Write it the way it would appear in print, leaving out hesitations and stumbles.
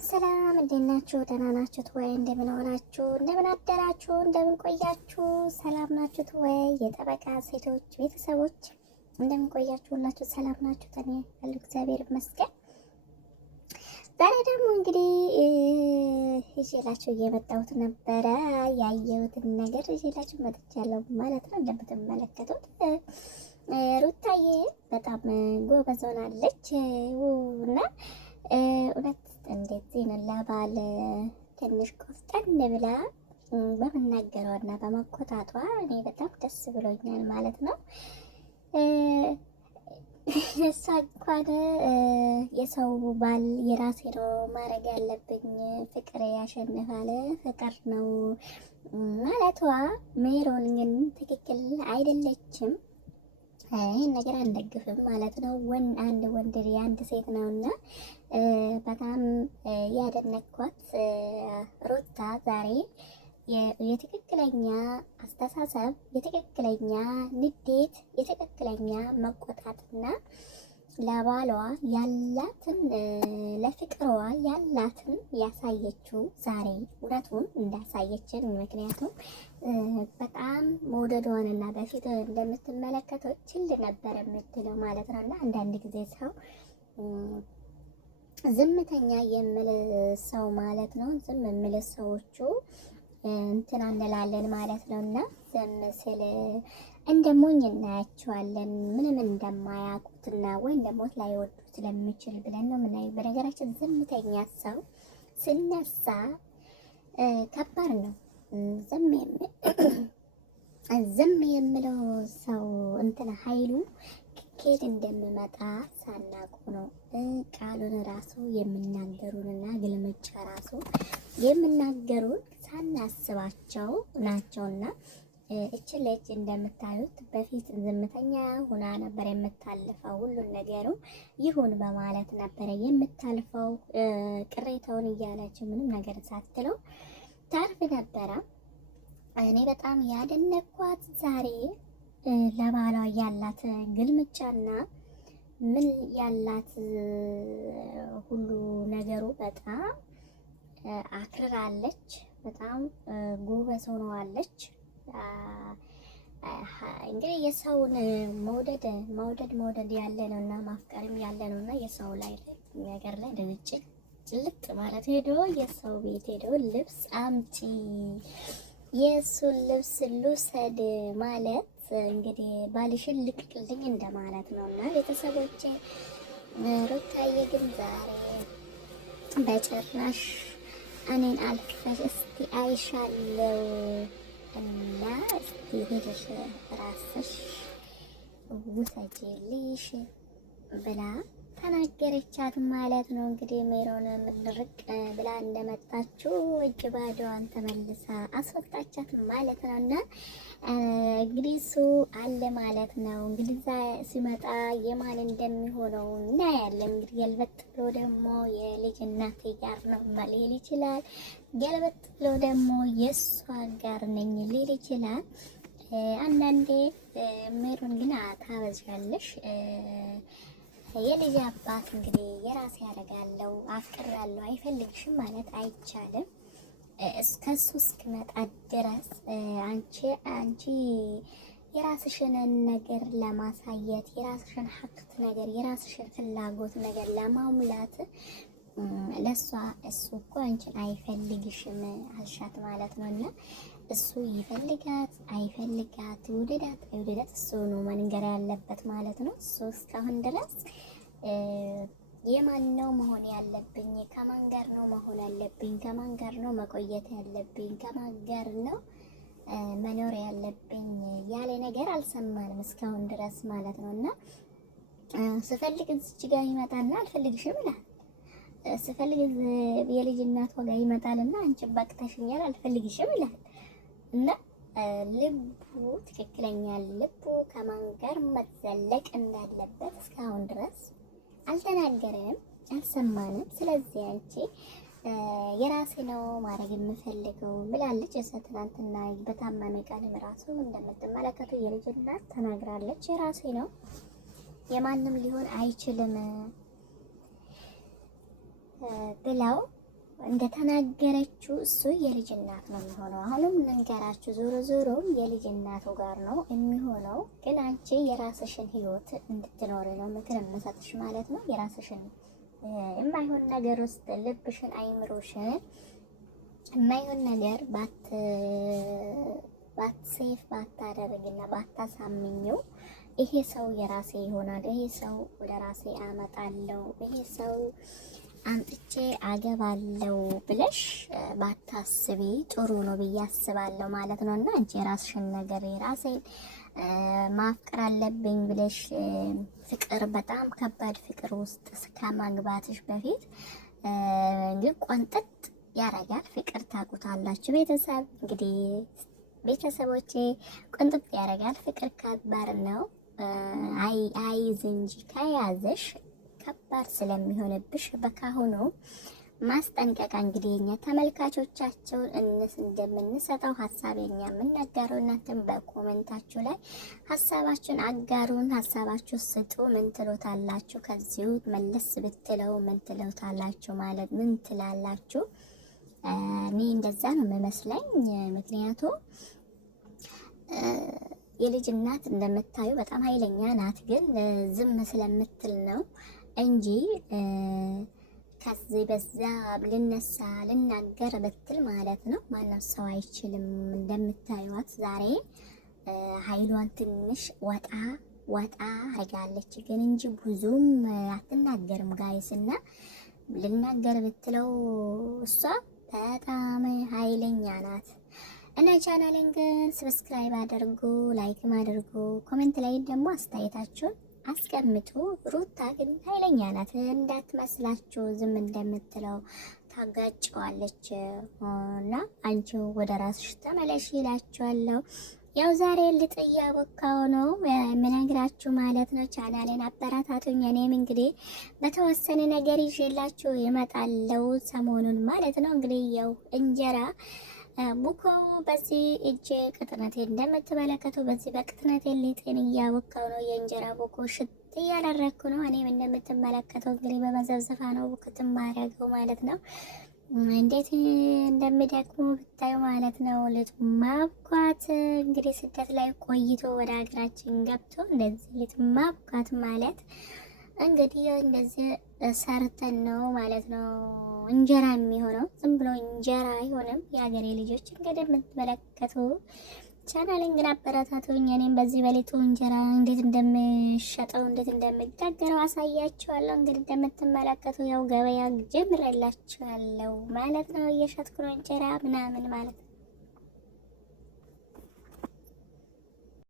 ሰላም እንዴት ናችሁ? ደህና ናችሁት ወይ? እንደምን ዋላችሁ? እንደምን አደራችሁ? እንደምን ቆያችሁ? ሰላም ናችሁት ወይ? የጠበቃ ሴቶች ቤተሰቦች እንደምን ቆያችሁ? ሁላችሁ ሰላም ናችሁ? እኔ ያለው እግዚአብሔር ይመስገን። ዛሬ ደግሞ እንግዲህ ይዤላችሁ እየመጣሁት ነበረ። ያየሁትን ነገር ይዤላችሁ መጥቻለሁ ማለት ነው። እንደምትመለከቱት ሩታዬ በጣም ጎበዝ ሆናለች እና እውነት እንደዚህ ነው ለባል ትንሽ ቆፍጠን ብላ በመናገሯና በመቆጣቷ እኔ በጣም ደስ ብሎኛል ማለት ነው። እሷ እንኳን የሰው ባል የራሴ ነው ማድረግ ያለብኝ፣ ፍቅር ያሸንፋል፣ ፍቅር ነው ማለቷ ሜሮን ግን ትክክል አይደለችም። ይህን ነገር አንደግፍም ማለት ነው። አንድ ወንድ አንድ ሴት ነውና በጣም ያደነኳት ሩታ ዛሬ የትክክለኛ አስተሳሰብ፣ የትክክለኛ ንዴት፣ የትክክለኛ መቆጣትና ለባሏ ያላትን ለፍቅሯ ያላትን ያሳየችው ዛሬ እውነቱን እንዳሳየችን። ምክንያቱም በጣም መውደዷንና በፊት እንደምትመለከተው ችል ነበር የምትለው ማለት ነው። እና አንዳንድ ጊዜ ሰው ዝምተኛ የምል ሰው ማለት ነው። ዝም የምል ሰዎቹ እንትን አንላለን ማለት ነው። እና ዝም ስል እንደ ሞኝ እናያቸዋለን፣ ምንም እንደማያውቁትና ወይም ደግሞ ላይወዱ ስለሚችል ብለን ነው ምናየው። በነገራችን ዝምተኛ ሰው ስነሳ ከባድ ነው። ዝም የምለው ሰው እንትን ኃይሉ ከየት እንደሚመጣ ሳናውቁ ነው። ቃሉን ራሱ የሚናገሩንና ግልምጫ ራሱ የሚናገሩን ሳናስባቸው ናቸውና እች ልጅ እንደምታዩት በፊት ዝምተኛ ሁና ነበር የምታልፈው። ሁሉን ነገሩ ይሁን በማለት ነበረ የምታልፈው። ቅሬታውን እያለችው ምንም ነገር ሳትለው ታርፍ ነበረ። እኔ በጣም ያደነኳት ዛሬ ለባሏ ያላት ግልምጫና ምን ያላት ሁሉ ነገሩ በጣም አክርራለች። በጣም ጎበዝ ሆነዋለች። እንግዲህ የሰውን መውደድ ያለ ነው እና ማፍቀርም ያለ ነው እና የሰው ላይ ነገር ላይ ድንጭ ጭልጥ ማለት ሄዶ የሰው ቤት ሄዶ ልብስ አምጪ የእሱን ልብስ ልውሰድ ማለት እንግዲህ ባልሽን ልቅቅልኝ እንደማለት ነው። እና ቤተሰቦቼ ሩታዬ ግን ዛሬ በጭራሽ እኔን አልፈሽ እስቲ አይሻለው እና እስቲ ሄደሽ ራስሽ ውሰጂልሽ ብላ ተናገረቻት ማለት ነው። እንግዲህ ሜሮን ምንርቅ ብላ እንደመጣችው እጅ ባዶዋን ተመልሳ አስወጣቻት ማለት ነው። እና እንግዲህ እሱ አለ ማለት ነው። እንግዲህ ሲመጣ የማን እንደሚሆነው እናያለን። እንግዲህ ገልበጥ ብሎ ደግሞ የልጅ እናቴ ጋር ነው ሊል ይችላል። ገልበጥ ብሎ ደግሞ የእሷ ጋር ነኝ ሊል ይችላል። አንዳንዴ ሜሮን ግን ታበዣለሽ። የልጅ አባት እንግዲህ የራሴ ያደርጋለሁ አፍቅራለሁ አይፈልግሽም ማለት አይቻልም። እስከሱ እስክመጣ ድረስ አንቺ የራስሽን ነገር ለማሳየት የራስሽን ሀብት ነገር የራስሽን ፍላጎት ነገር ለማሙላት ለሷ እሱ እኮ አንቺን አይፈልግሽም አልሻት ማለት ነው። እና እሱ ይፈልጋት አይፈልጋት ይውደዳት አይውደዳት እሱ ነው መንገር ያለበት ማለት ነው። እሱ እስካሁን ድረስ የማን ነው መሆን ያለብኝ፣ ከማን ጋር ነው መሆን ያለብኝ፣ ከማን ጋር ነው መቆየት ያለብኝ፣ ከማን ጋር ነው መኖር ያለብኝ ያለ ነገር አልሰማንም እስካሁን ድረስ ማለት ነው። እና ስፈልግ እዚች ጋር ይመጣና አልፈልግሽም ይላል። ስፈልግ የልጅ እናት ጋር ይመጣልና አንቺ ባክተሽኛል አልፈልግሽም ይላል። እና ልቡ ትክክለኛ ልቡ ከማን ጋር መዘለቅ እንዳለበት እስካሁን ድረስ አልተናገረንም፣ አልሰማንም። ስለዚህ አንቺ የራሴ ነው ማድረግ የምፈልገው ብላለች። ትናንትና በታመመ ቃልም ራሱ እንደምትመለከቱ የልጅ እናት ተናግራለች። የራሴ ነው የማንም ሊሆን አይችልም ብለው እንደተናገረችው እሱ የልጅ እናት ነው የሚሆነው። አሁንም ልንገራችሁ፣ ዞሮ ዞሮ የልጅ እናቱ ጋር ነው የሚሆነው። ግን አንቺ የራስሽን ህይወት እንድትኖሪ ነው ምክር የምሰጥሽ ማለት ነው። የራስሽን የማይሆን ነገር ውስጥ ልብሽን አይምሮሽን የማይሆን ነገር ባትሴፍ ባታደርግና ባታሳምኘው ይሄ ሰው የራሴ ይሆናል፣ ይሄ ሰው ወደ ራሴ አመጣለሁ፣ ይሄ ሰው አምጥቼ አገባለሁ ብለሽ ባታስቢ ጥሩ ነው ብዬ አስባለሁ ማለት ነው። እና አንቺ የራስሽን ነገር የራሴን ማፍቀር አለብኝ ብለሽ ፍቅር በጣም ከባድ ፍቅር ውስጥ ከማግባትሽ በፊት ግን ቆንጠጥ ያረጋል ፍቅር ታውቁታላችሁ። ቤተሰብ እንግዲህ ቤተሰቦቼ ቆንጠጥ ያረጋል ፍቅር ከባድ ነው። አይዝ እንጂ ከያዘሽ ከባድ ስለሚሆንብሽ በካሁኑ ማስጠንቀቃ እንግዲህ እኛ ተመልካቾቻቸውን እንደምንሰጠው ሀሳብ የኛ የምናጋረው እናንተም በኮሜንታችሁ ላይ ሀሳባችሁን አጋሩን፣ ሀሳባችሁ ስጡ። ምን ትሉታላችሁ? ከዚሁ መለስ ብትለው ምን ትሉታላችሁ? ማለት ምን ትላላችሁ? እኔ እንደዛ ነው የሚመስለኝ። ምክንያቱም የልጅ እናት እንደምታዩ በጣም ኃይለኛ ናት፣ ግን ዝም ስለምትል ነው እንጂ ከዚህ በዛ ልነሳ ልናገር ብትል ማለት ነው ማንም ሰው አይችልም። እንደምታዩት ዛሬ ኃይሏን ትንሽ ወጣ አርጋለች፣ ግን እንጂ ብዙም አትናገርም ጋይስ። እና ልናገር ብትለው እሷ በጣም ኃይለኛ ናት። እና ቻናሌን ግን ሰብስክራይብ አድርጉ፣ ላይክ አድርጉ፣ ኮሜንት ላይ ደግሞ አስተያየታችሁን አስቀምጡ። ሩታ ግን ኃይለኛ ናት እንዳትመስላችሁ፣ ዝም እንደምትለው ታጋጨዋለች። እና አንቺ ወደ ራስሽ ተመለሽ ይላችኋለሁ። ያው ዛሬ ልጥ እያቦካው ነው የምነግራችሁ ማለት ነው። ቻናሌን አበረታቱኝ። እኔም እንግዲህ በተወሰነ ነገር ይዤላችሁ እመጣለሁ ሰሞኑን ማለት ነው። እንግዲህ ያው እንጀራ ቡኮ በዚህ እጄ ቅጥነቴ እንደምትመለከቱ በዚህ በቅጥነቴ ሊጤን እያቦካው ነው። የእንጀራ ቡኮ ሽት እያደረግኩ ነው። እኔም እንደምትመለከተው እንግዲህ በመዘብዘፋ ነው ቡክት ማረገው ማለት ነው። እንዴት እንደሚደክሙ ብታዩ ማለት ነው። ልጥ ማብኳት እንግዲህ ስደት ላይ ቆይቶ ወደ ሀገራችን ገብቶ እንደዚህ ልጥ ማብኳት ማለት እንግዲህ እንደዚህ ሰርተን ነው ማለት ነው እንጀራ የሚሆነው። ዝም ብሎ እንጀራ አይሆንም። የሀገሬ ልጆች እንግዲህ የምትመለከቱ ቻናሌን ግን አበረታቱኝ። እኔም በዚህ በሌቱ እንጀራ እንዴት እንደምሸጠው እንዴት እንደምጋገረው አሳያችኋለሁ። እንግዲህ እንደምትመለከቱ ያው ገበያ ጀምሬላችኋለሁ ማለት ነው። እየሸጥኩ ነው እንጀራ ምናምን ማለት ነው።